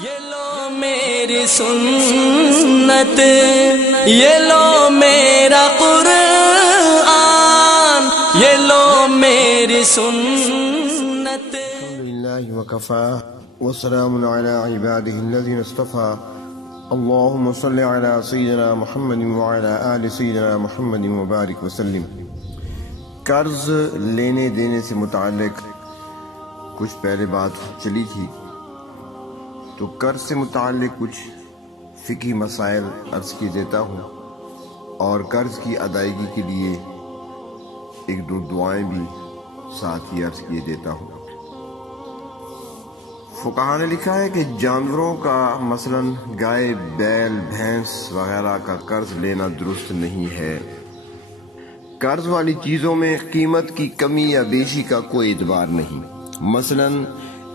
یہ لو میری سنت، یہ لو میرا قرآن، یہ لو میری سنت۔ الحمدللہ وکفا والسلام علی عبادہ الذین اصطفى، اللہم صل علی سیدنا محمد وعلی آل سیدنا محمد مبارک وسلم۔ قرض لینے دینے سے متعلق کچھ پہلے بات چلی تھی، تو قرض سے متعلق کچھ فقہی مسائل عرض کی دیتا ہوں، اور قرض کی ادائیگی کے لیے ایک دو دعائیں بھی ساتھ ہی عرض کیے دیتا ہوں۔ فقہا نے لکھا ہے کہ جانوروں کا مثلاً گائے، بیل، بھینس وغیرہ کا قرض لینا درست نہیں ہے۔ قرض والی چیزوں میں قیمت کی کمی یا بیشی کا کوئی اعتبار نہیں۔ مثلاً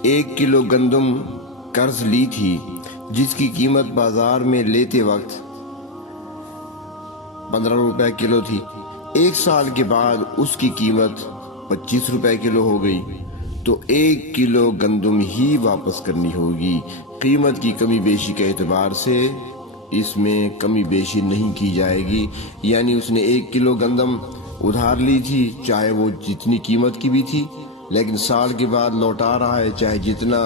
1 کلو گندم قرض لی تھی، جس کی قیمت بازار میں لیتے وقت 15 روپے کلو تھی، 1 سال کے بعد اس کی قیمت 25 روپے کلو ہو گئی، تو 1 کلو گندم ہی واپس کرنی ہوگی۔ قیمت کی کمی بیشی کے اعتبار سے اس میں کمی بیشی نہیں کی جائے گی، یعنی اس نے 1 کلو گندم ادھار لی تھی، چاہے وہ جتنی قیمت کی بھی تھی، لیکن سال کے بعد لوٹا رہا ہے، چاہے جتنا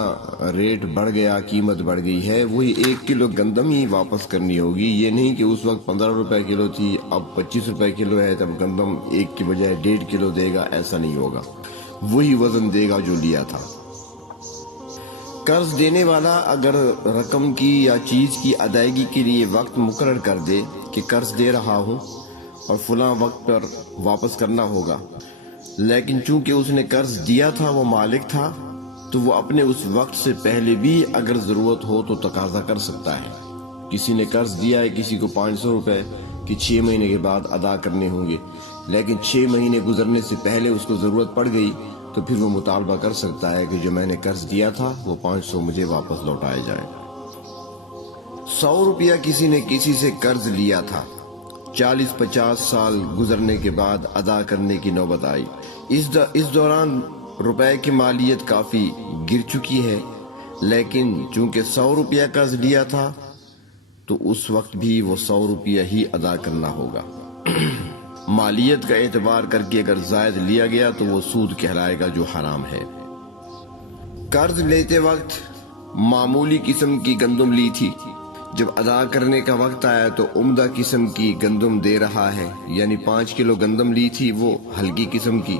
ریٹ بڑھ گیا، قیمت بڑھ گئی ہے، وہی 1 کلو گندم ہی واپس کرنی ہوگی۔ یہ نہیں کہ اس وقت 15 روپے کلو تھی، اب 25 روپے کلو ہے، تب گندم 1 کی بجائے 1.5 کلو دے گا، ایسا نہیں ہوگا، وہی وزن دے گا جو لیا تھا۔ قرض دینے والا اگر رقم کی یا چیز کی ادائیگی کے لیے وقت مقرر کر دے کہ قرض دے رہا ہوں اور فلاں وقت پر واپس کرنا ہوگا، لیکن چونکہ اس نے قرض دیا تھا، وہ مالک تھا، تو وہ اپنے اس وقت سے پہلے بھی اگر ضرورت ہو تو تقاضا کر سکتا ہے۔ کسی نے قرض دیا ہے کسی کو 500 روپے کہ 6 مہینے کے بعد ادا کرنے ہوں گے، لیکن 6 مہینے گزرنے سے پہلے اس کو ضرورت پڑ گئی، تو پھر وہ مطالبہ کر سکتا ہے کہ جو میں نے قرض دیا تھا وہ 500 مجھے واپس لوٹائے جائے۔ 100 روپیہ کسی نے کسی سے قرض لیا تھا، 40-50 سال گزرنے کے بعد ادا کرنے کی نوبت آئی، اس دوران روپے کی مالیت کافی گر چکی ہے، لیکن چونکہ 100 روپیہ قرض لیا تھا تو اس وقت بھی وہ 100 روپیہ ہی ادا کرنا ہوگا۔ مالیت کا اعتبار کر کے اگر زائد لیا گیا تو وہ سود کہلائے گا، جو حرام ہے۔ قرض لیتے وقت معمولی قسم کی گندم لی تھی، جب ادا کرنے کا وقت آیا تو عمدہ قسم کی گندم دے رہا ہے، یعنی 5 کلو گندم لی تھی وہ ہلکی قسم کی،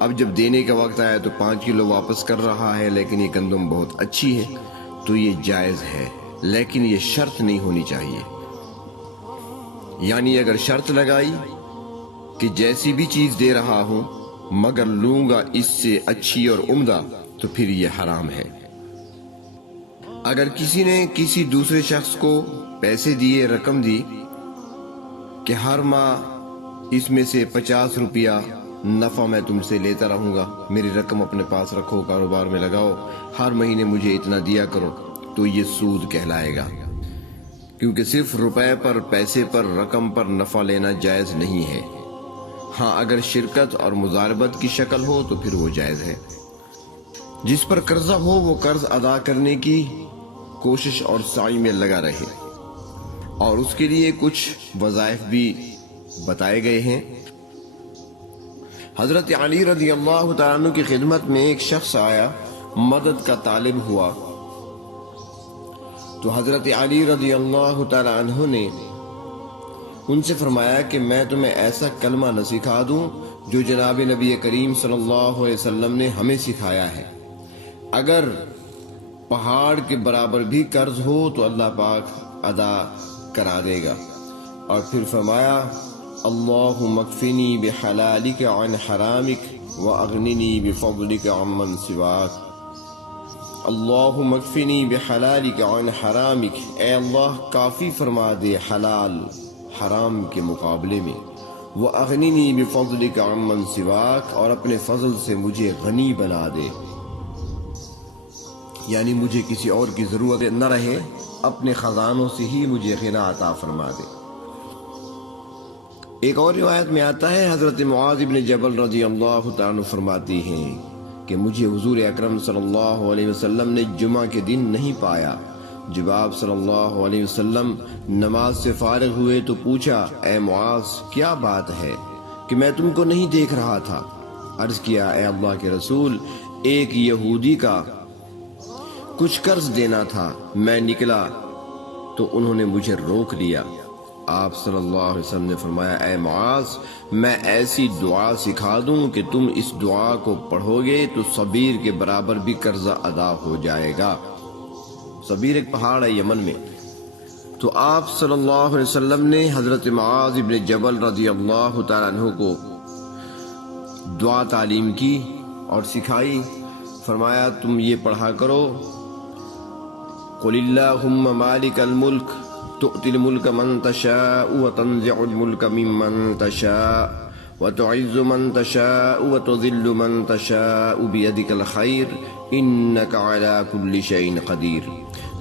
اب جب دینے کا وقت آیا تو 5 کلو واپس کر رہا ہے، لیکن یہ گندم بہت اچھی ہے، تو یہ جائز ہے، لیکن یہ شرط نہیں ہونی چاہیے۔ یعنی اگر شرط لگائی کہ جیسی بھی چیز دے رہا ہوں مگر لوں گا اس سے اچھی اور عمدہ، تو پھر یہ حرام ہے۔ اگر کسی نے کسی دوسرے شخص کو پیسے دیے، رقم دی کہ ہر ماہ اس میں سے 50 روپیہ نفع میں تم سے لیتا رہوں گا، میری رقم اپنے پاس رکھو، کاروبار میں لگاؤ، ہر مہینے مجھے اتنا دیا کرو، تو یہ سود کہلائے گا، کیونکہ صرف روپے پر، پیسے پر، رقم پر نفع لینا جائز نہیں ہے۔ ہاں اگر شرکت اور مضاربت کی شکل ہو تو پھر وہ جائز ہے۔ جس پر قرضہ ہو وہ قرض ادا کرنے کی کوشش اور سعی میں لگا رہے، اور اس کے لیے کچھ وظائف بھی بتائے گئے ہیں۔ حضرت علی رضی اللہ تعالیٰ عنہ کی خدمت میں ایک شخص آیا، مدد کا طالب ہوا، تو حضرت علی رضی اللہ تعالیٰ عنہ نے ان سے فرمایا کہ میں تمہیں ایسا کلمہ نہ سکھا دوں جو جناب نبی کریم صلی اللہ علیہ وسلم نے ہمیں سکھایا ہے، اگر پہاڑ کے برابر بھی قرض ہو تو اللہ پاک ادا کرا دے گا۔ اور پھر فرمایا اللہم اکفنی بحلالک عن حرامک واغننی بفضلک عمن سواک۔ اللہم اکفنی بحلالک عن حرامک، اے اللہ کافی فرما دے حلال حرام کے مقابلے میں، واغننی بفضلک عمن سواک، اور اپنے فضل سے مجھے غنی بنا دے، یعنی مجھے کسی اور کی ضرورت نہ رہے، اپنے خزانوں سے ہی مجھے غنا عطا فرما دے۔ ایک اور روایت میں آتا ہے، حضرت معاذ بن جبل رضی اللہ تعالیٰ عنہ فرماتی ہیں کہ مجھے حضور اکرم صلی اللہ علیہ وسلم نے جمعہ کے دن نہیں پایا۔ جب آپ صلی اللہ علیہ وسلم نماز سے فارغ ہوئے تو پوچھا، اے معاذ کیا بات ہے کہ میں تم کو نہیں دیکھ رہا تھا؟ عرض کیا، اے اللہ کے رسول، ایک یہودی کا کچھ قرض دینا تھا، میں نکلا تو انہوں نے مجھے روک لیا۔ آپ صلی اللہ علیہ وسلم نے فرمایا، اے معاذ میں ایسی دعا سکھا دوں کہ تم اس دعا کو پڑھو گے تو صبیر کے برابر بھی قرضہ ادا ہو جائے گا۔ صبیر ایک پہاڑ ہے یمن میں۔ تو آپ صلی اللہ علیہ وسلم نے حضرت معاذ ابن جبل رضی اللہ تعالیٰ عنہ کو دعا تعلیم کی اور سکھائی۔ فرمایا تم یہ پڑھا کرو، قل اللہم مالک الملک تؤتی الملک من تشاء وتنزع الملک ممن تشاء وتعز من تشاء وتذل من تشاء بيدك الخير انك على كل شيء قدير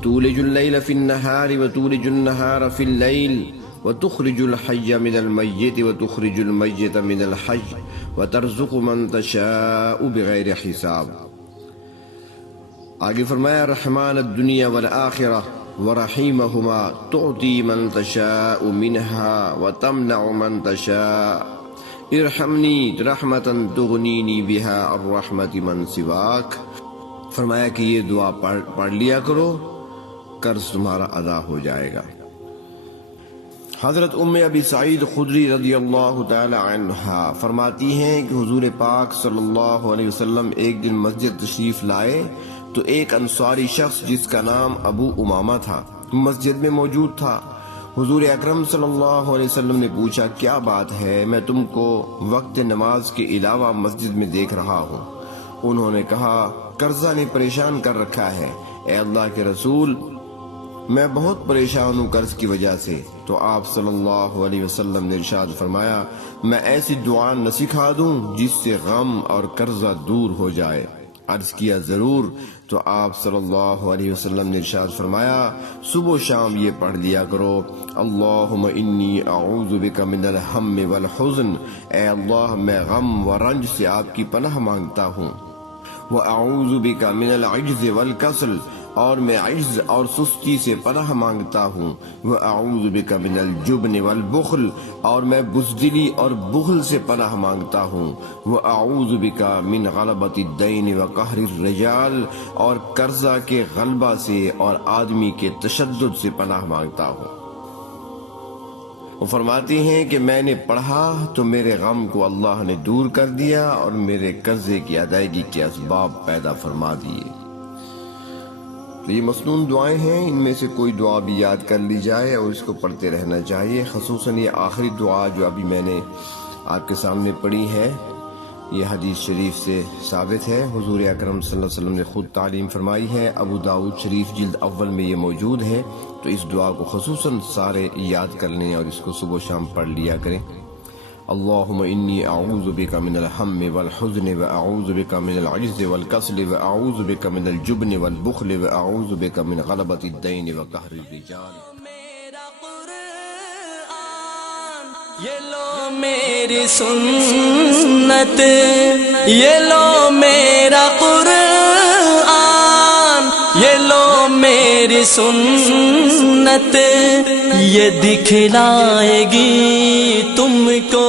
تولج الليل في النهار وتولج النهار في الليل وتخرج الحي من الميت وتخرج الميت من الحي وترزق من تشاء بغير حساب۔ آگے فرمایا، رحمان الدنیا والآخرہ ورحیمہما تعطی من تشاء منها وتمنع من تشاء ارحمنی رحمتا تغنینی بها الرحمت من سواک۔ فرمایا کہ یہ دعا پڑھ لیا کرو، قرض تمہارا ادا ہو جائے گا۔ حضرت ام ابی سعید خدری رضی اللہ تعالی عنہا فرماتی ہیں کہ حضور پاک صلی اللہ علیہ وسلم ایک دن مسجد تشریف لائے تو ایک انصاری شخص جس کا نام ابو امامہ تھا مسجد میں موجود تھا۔ حضور اکرم صلی اللہ علیہ وسلم نے پوچھا، کیا بات ہے؟ میں تم کو وقت نماز کے علاوہ مسجد میں دیکھ رہا ہوں۔ انہوں نے کہا، قرضہ نے پریشان کر رکھا ہے۔ اے اللہ کے رسول، میں بہت پریشان ہوں قرض کی وجہ سے۔ تو آپ صلی اللہ علیہ وسلم نے ارشاد فرمایا، میں ایسی دعا نہ سکھا دوں جس سے غم اور قرضہ دور ہو جائے؟ عرض کیا، ضرور۔ تو آپ صلی اللہ علیہ وسلم نے ارشاد فرمایا، صبح و شام یہ پڑھ لیا کرو، اللہم انی اعوذ بک من الہم والحزن، اے اللہ میں غم و رنج سے آپ کی پناہ مانگتا ہوں، وَأَعُوذُ بِكَ مِنَ الْعِجْزِ وَالْكَسْلِ، اور میں عجز اور سستی سے پناہ مانگتا ہوں، وَأَعُوذُ بِكَ مِنَ الْجُبْنِ وَالْبُخْلِ، اور میں بزدلی اور بخل سے پناہ مانگتا ہوں، وَأَعُوذُ بِكَ مِنْ غَلَبَةِ الدَّيْنِ وَقَهْرِ الرِّجَالِ، اور قرضہ کے غلبہ سے اور آدمی کے تشدد سے پناہ مانگتا ہوں۔ وہ فرماتی ہیں کہ میں نے پڑھا تو میرے غم کو اللہ نے دور کر دیا اور میرے قرضے کی ادائیگی کے اسباب پیدا فرما دیے۔ تو یہ مسنون دعائیں ہیں، ان میں سے کوئی دعا بھی یاد کر لی جائے اور اس کو پڑھتے رہنا چاہیے۔ خصوصاً یہ آخری دعا جو ابھی میں نے آپ کے سامنے پڑھی ہے، یہ حدیث شریف سے ثابت ہے، حضور اکرم صلی اللہ علیہ وسلم نے خود تعلیم فرمائی ہے، ابو داؤد شریف جلد اول میں یہ موجود ہے۔ تو اس دعا کو خصوصاً سارے یاد کر لیں اور اس کو صبح و شام پڑھ لیا کریں۔ اللہم انی اعوذ بک من الہم والحزن واعوذ بک من العجز والکسل واعوذ بک من الجبن والبخل واعوذ بک من غلبۃ الدین وقہر الرجال۔ یہ لو میری سنت، یہ لو میرا قرآن، یہ لو میری سنت، یہ دکھلائے گی تم کو